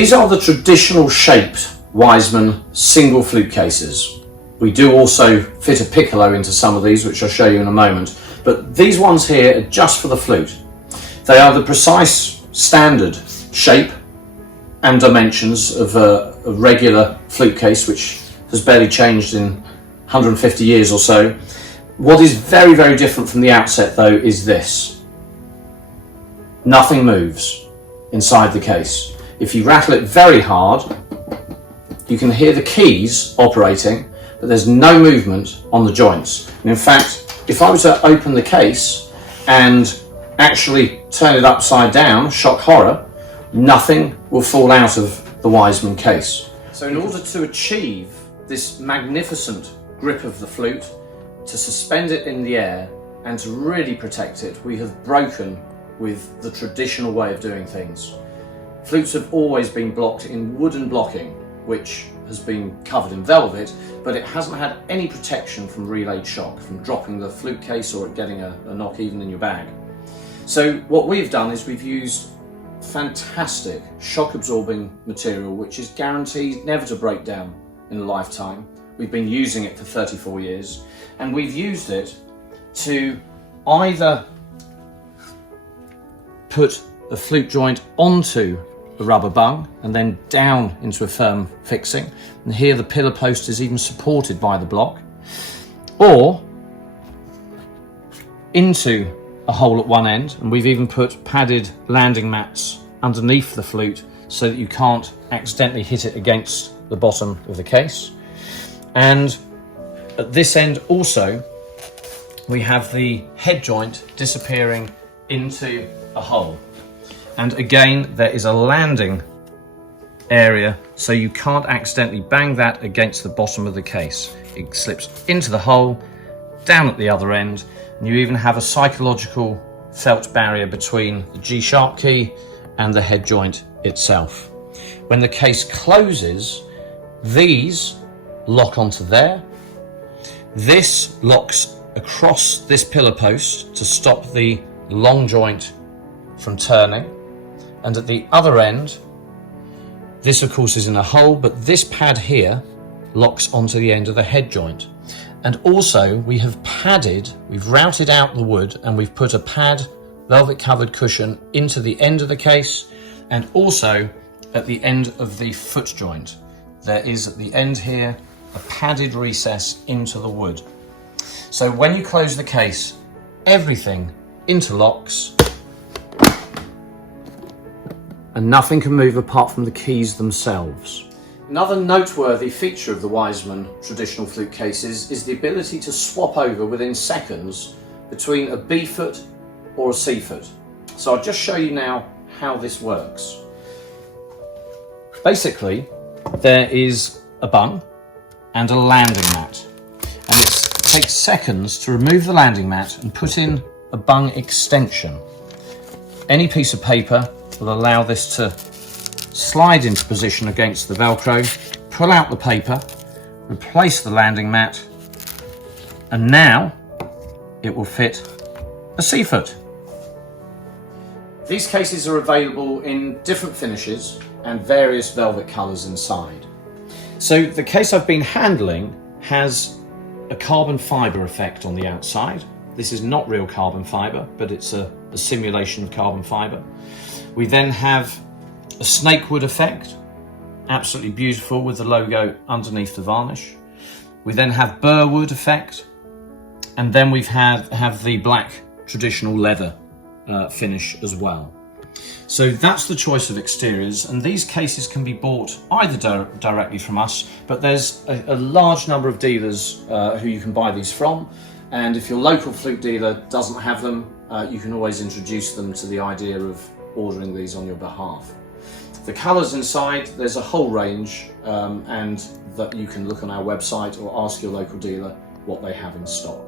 These are the traditional shaped Wiseman single flute cases. We do also fit a piccolo into some of these, which I'll show you in a moment, but these ones here are just for the flute. They are the precise standard shape and dimensions of a regular flute case, which has barely changed in 150 years or so. What is very, very different from the outset though is this. Nothing moves inside the case. If you rattle it very hard, you can hear the keys operating, but there's no movement on the joints. And in fact, if I were to open the case and actually turn it upside down, shock horror, nothing will fall out of the Wiseman case. So in order to achieve this magnificent grip of the flute, to suspend it in the air and to really protect it, we have broken with the traditional way of doing things. Flutes have always been blocked in wooden blocking, which has been covered in velvet, but it hasn't had any protection from relayed shock, from dropping the flute case or it getting a knock even in your bag. So what we've done is we've used fantastic shock absorbing material, which is guaranteed never to break down in a lifetime. We've been using it for 34 years, and we've used it to either put the flute joint onto the rubber bung and then down into a firm fixing, and here the pillar post is even supported by the block, or into a hole at one end, and we've even put padded landing mats underneath the flute so that you can't accidentally hit it against the bottom of the case. And at this end also we have the head joint disappearing into a hole, and again there is a landing area so you can't accidentally bang that against the bottom of the case. It slips into the hole, down at the other end, and you even have a psychological felt barrier between the G-sharp key and the head joint itself. When the case closes, these lock onto there. This locks across this pillar post to stop the long joint from turning, and at the other end, this of course is in a hole, but this pad here locks onto the end of the head joint. And also we've routed out the wood and we've put a pad velvet covered cushion into the end of the case, and also at the end of the foot joint. There is at the end here a padded recess into the wood. So when you close the case, everything interlocks and nothing can move apart from the keys themselves. Another noteworthy feature of the Wiseman traditional flute cases is the ability to swap over within seconds between a B foot or a C foot. So I'll just show you now how this works. Basically, there is a bung and a landing mat, and it takes seconds to remove the landing mat and put in a bung extension. Any piece of paper will allow this to slide into position against the Velcro, pull out the paper, replace the landing mat, and now it will fit a C foot. These cases are available in different finishes and various velvet colours inside. So the case I've been handling has a carbon fibre effect on the outside. This is not real carbon fibre, but it's a simulation of carbon fibre. We then have a snakewood effect, absolutely beautiful with the logo underneath the varnish. We then have burwood effect, and then we've have the black traditional leather finish as well. So that's the choice of exteriors, and these cases can be bought either directly from us, but there's a large number of dealers who you can buy these from, and if your local flute dealer doesn't have them, you can always introduce them to the idea of ordering these on your behalf. The colours inside, there's a whole range, and that you can look on our website or ask your local dealer what they have in stock.